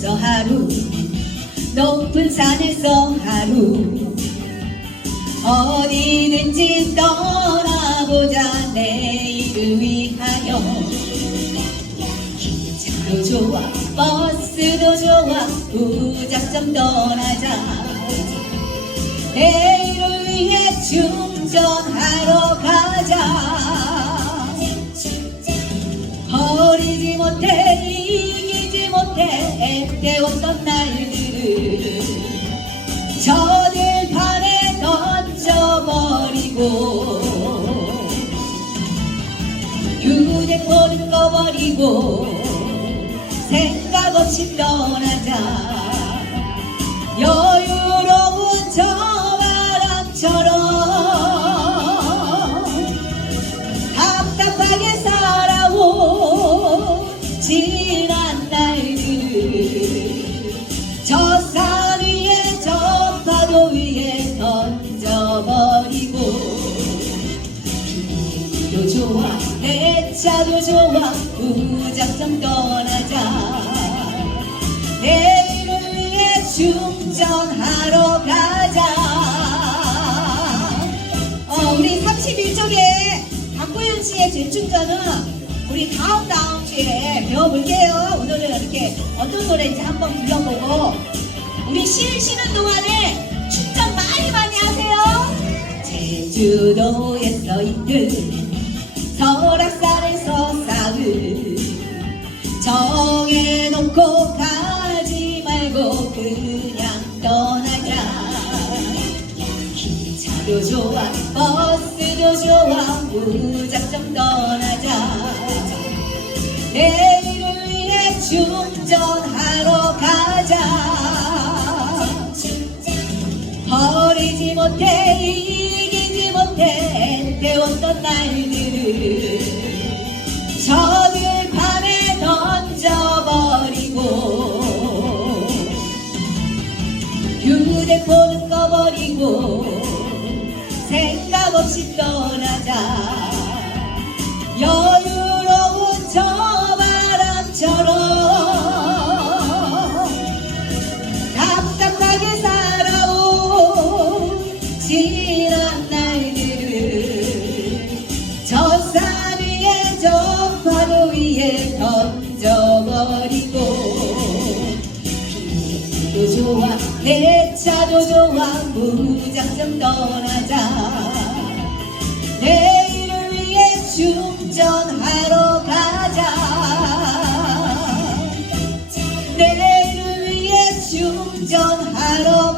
산에서 하루. 높은 산에서 하루. 어디든지 떠나보자 내일을 위하여. 기차도 좋아 버스도 좋아 무작정 떠나자. 내일을 위해 충전하러 가자. 버리지 못해 이기지 못해 애태웠던 날들을 저 들판에 던져버리고 휴대폰은 꺼버리고 생각 없이 떠나자 비행기도 좋아 내 차도 좋아 무작정 떠나자 내일을 위해 충전하러 가자 어, 우리 31쪽에 박고현 씨의 재충전은 우리 다음 다음 주에 배워볼게요. 오늘은 이렇게 어떤 노래인지 한번 불러보고 우리 실 쉬는 동안에 충전 많이 많이 하세요. 제주도에서 이틀 설악산에서 사흘 정해놓고 가지 말고 그냥 떠나자. 기차도 좋아 버스도 좋아 무작정 떠나자. 내일을 위해 충전하러 가자. 버리지 못해 때웠던 날들을 저 들판에 던져버리고 휴대폰은 꺼버리고 생각 없이 떠나자 내 차도 좋아 무작정 떠나자. 내일을 위해 충전하러 가자. 내일을 위해 충전하러